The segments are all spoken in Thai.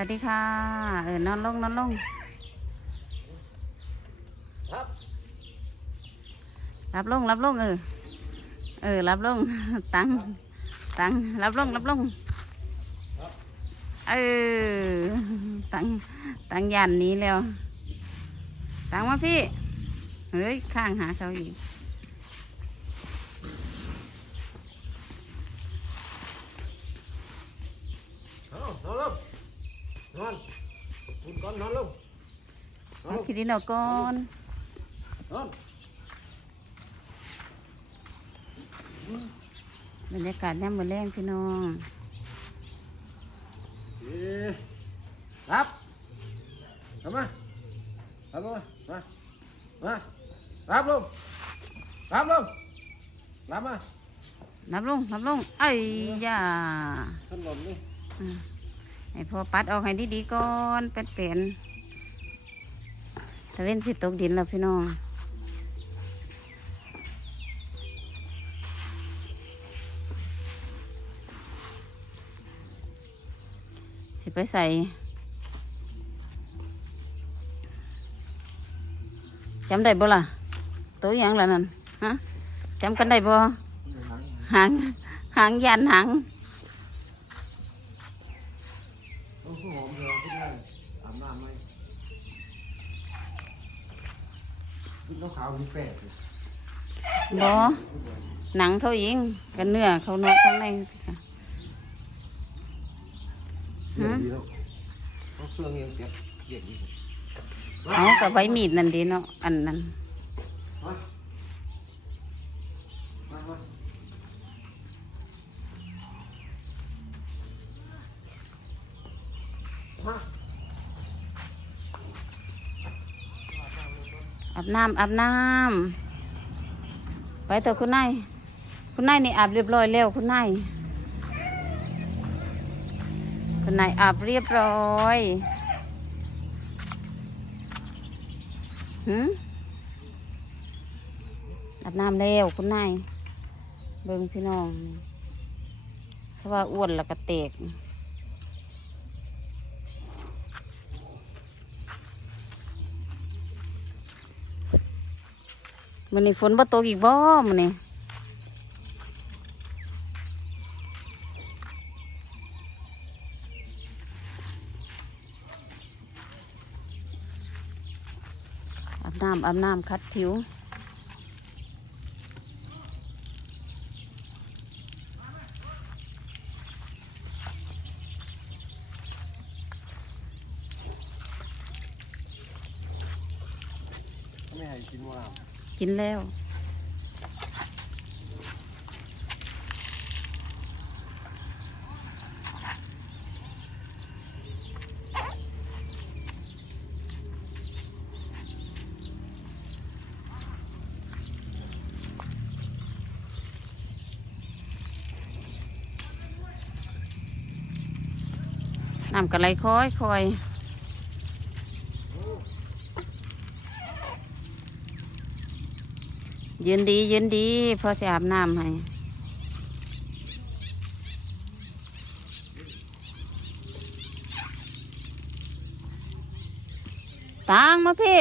วัสดีค่ะ เออนอนลงนอนลงครับรับลงรับลงเออ เออรับลงตังตังรับลงรับลงเออตังตังยันหนี้แล้ว ตังมาพี่ เฮ้ย ข้างหาเขาอีกเอานอนลง นอนคุณก่อนนอนลงนอนเอาลงคิดดินเอาก่อนนอนบรรยากาศย่ำมือแรงพี่น้องเอ๊ะรับเอามารับลงมามารับลงรับลงรับมารับลงรับลงเอ้ยย่าขนมนี่อืม ให้พอปัดออกให้ดีๆก่อนเป็นเป็นๆตะเว้นสิตกดินแล้วพี่น้องสิไปใส่จำได้บ่ล่ะตัวอย่างล่ะนั่นฮะจำกันได้บ่หางหางยันหาง โอ้โหหอมเลยขึ้นได้อาบน้ำไหม กินข้าวขาวมีแปดเลยบ่หนังเขาเองกันเนื้อเขาเนาะข้างในสิค่ะ เดี๋ยวดีแล้วเอาเครื่องยังเก็บเก็บดี เอากับใบมีดนั่นดีเนาะอันนั้นมามามามา อาบน้ำอาบน้ำไปเถอะคุณนายคุณนายนี่อาบเรียบร้อยแล้วคุณนายคุณนายอาบเรียบร้อยหืมอาบน้ำแล้วคุณนายเบิ่งพี่น้องเพราะว่าอ้วนแล้วก็เตก มันนี่ฝนบ่ตกอีกบ่มันนี่อาบน้ำอาบน้ำคัดผิว ไม่ให้กินว่า กินแล้ว น้ำกระไรค่อยค่อย ยืนดียืนดีพอจะอาบน้ำให้ตังมาพี่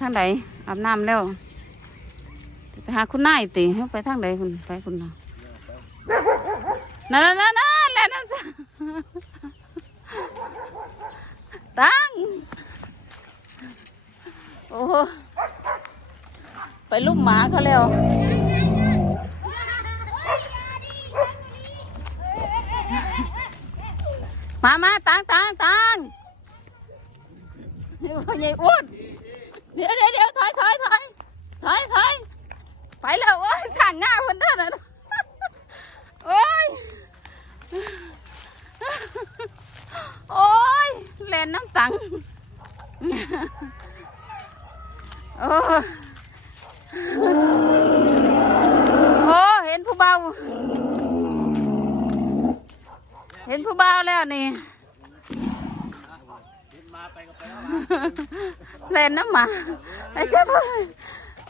ทางไหนอาบน้ำแล้วไปหาคุณนายติเฮ้ยไปทางไหนคุณไปคุณนะนั่นนั่นนั่นแล้วนั่นตังโอ้โหไปลูกหมาเขาแล้วมามาตังตังตังพ่อใหญ่อ้วน เดี๋ยวเดี๋ยวเดี๋ยวถอยถอยถอยถอยถอยไปแล้วโอ้ยสั่งง่าคนเท่านั้นโอ้ยโอ้ยเล่นน้ำตังโอ้โอ้เห็นผู้เบา เห็นผู้เบาแล้วนี่ นน้ำหมาไอ้เจ้าพ่อ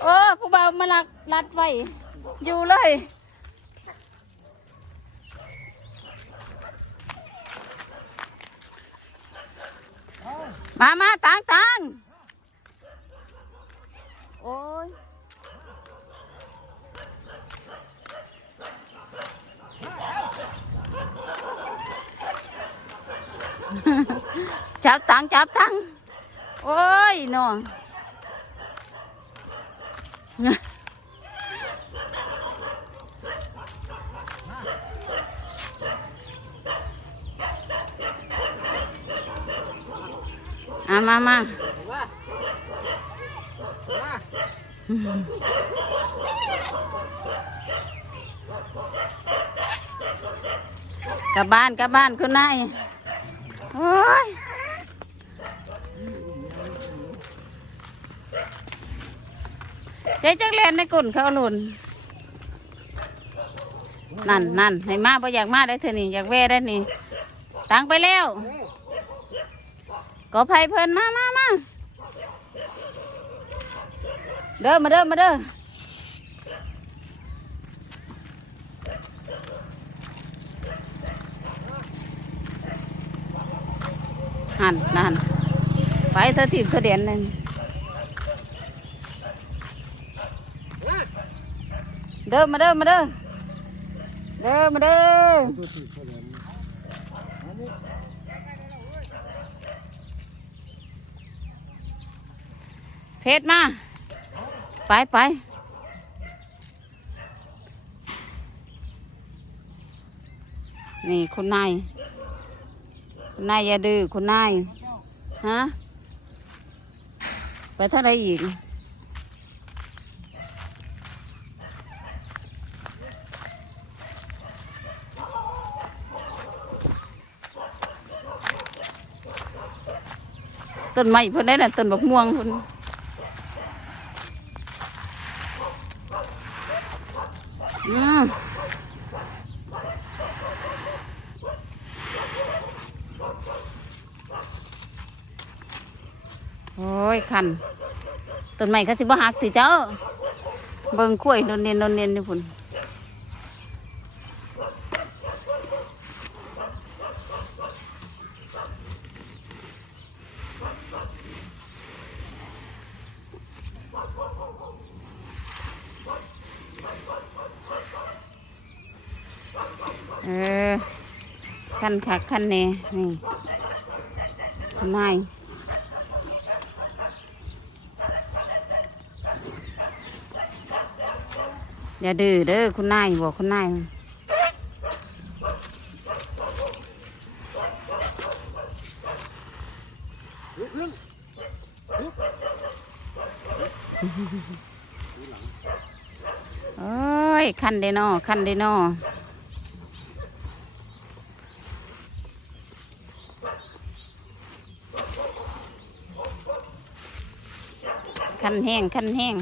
โอ้ผู้เบามาลักลัดไว้อยู่เลยมามาตังตังโอ้ยจับตังจับตัง โอ้ยน้องอามามากลับบ้านกลับบ้านคุณนายโอ้ย เจ๊จักเล่นในกุ่นเขาหลุนนั่นนั่นให้มาบ่อยากมาได้เถอนี่อยากแว่ได้นี่ตังไปแล้วก็ไผเพิ่นมามามาเด้อมาเด้อมาเด้อหันนั่นไปเถอะทีบเถอเดียนหนึ่ง ด้อมาเด้อมาเด้อเด้อมาเด้อเพชรมาไปไปนี่คุณนายคุณนายอย่าดื้อคุณนายฮะไปเท่าไรอีก ต้นไม้เพิ่นได้น่ะต้นบักม่วงเพิ่นอืมโอ้ยคันต้นไม้เขาสิบ่หักสิเจ้า เบิ่งกล้วยโนนเนียนโนนเนียนนี่พุ่น เออคันคักคันแน่นี่คุณนายอย่าดื้อเด้อคุณนายบอกคุณนาย โอ้ยคันเดนอคันเดนอคันแห้งคันแห้ง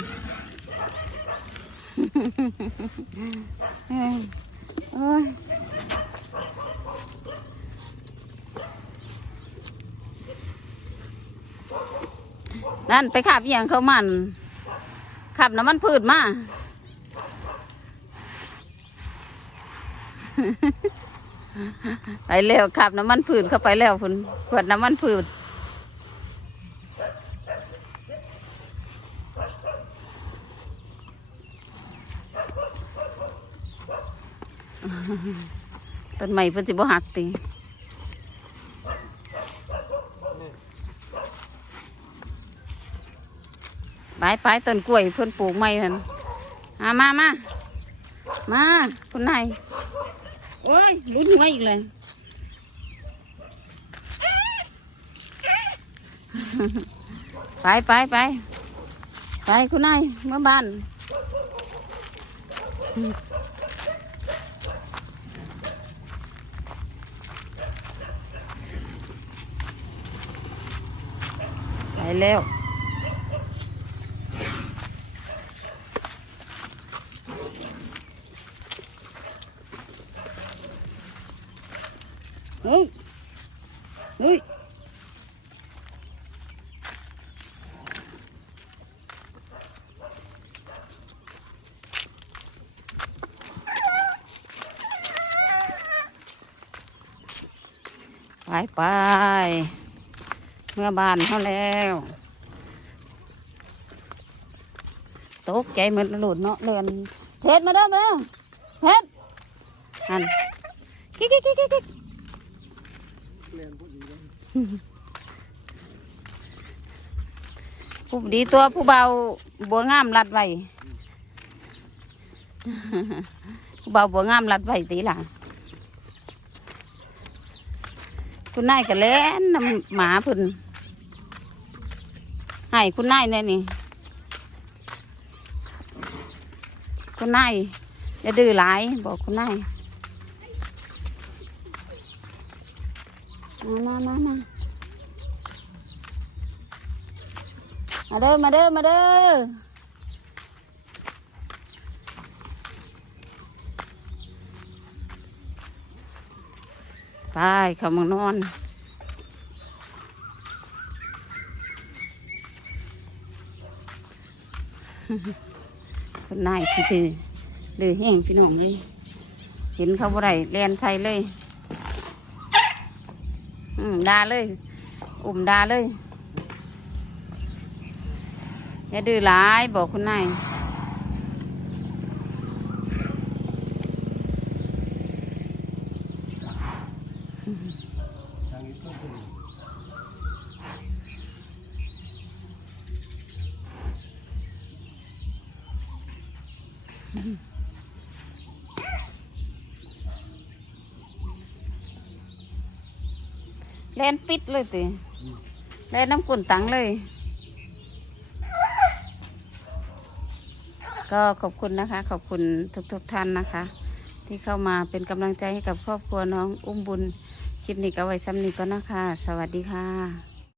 โอ้ยนั่นไปขับอย่างเขามันขับน้ำมันพืชมา ไปแล้วขับน้ำมันพืชเข้าไปแล้วคุณขวดน้ำมันพืชต้นใหม่เพิ่นสิบ่หักติไปไปต้นกล้วยเพิ่นปลูกใหม่นั่นมามามามาคุณนาย โอ้ยลุ้นหัวอีกเลยไปไปไปไปคุณนายเมื่อบ้านไปแล้ว เฮ้ยเฮ้ยไปไปเมื่อบานเขาแล้วตกใจเหมือนหลุดเนาะเรียนเพชรมาเด้อมาเด้อเพชรหันกิ๊กกิ๊กกิ๊กกิ๊ก ผู้ดีตัวผู้เบาบัวงามรัดไว้ผู้เบาบัวงามรัดไว้ตีหล่ะคุณนายก็เล่นนำหมาพุ่นให้คุณนายแน่นี่ คุณนายอย่าดื้อหลายบอกคุณนาย มามามามามาเด้อมาเด้อมาเด้อไปเขามานอนคนนายขี้ตือดื้อแห้งพี่น้องเลยเห็นเขาบ่ได้แลนใส่เลย อืมดาเลย อุ่มดาเลย อย่าดื้อร้ายบอกคุณนาย ทางนี้ก็เป็น เล่นปิดเลยติเล่นน้ำกุ่นตังเลย ก็ขอบคุณนะคะ ขอบคุณทุกๆทท่านนะคะ ที่เข้ามาเป็นกำลังใจให้กับครอบครัวน้องอุ้มบุญ คลิปนี้ก็ไว้ซ้ำนี้ก็นะคะ สวัสดีค่ะ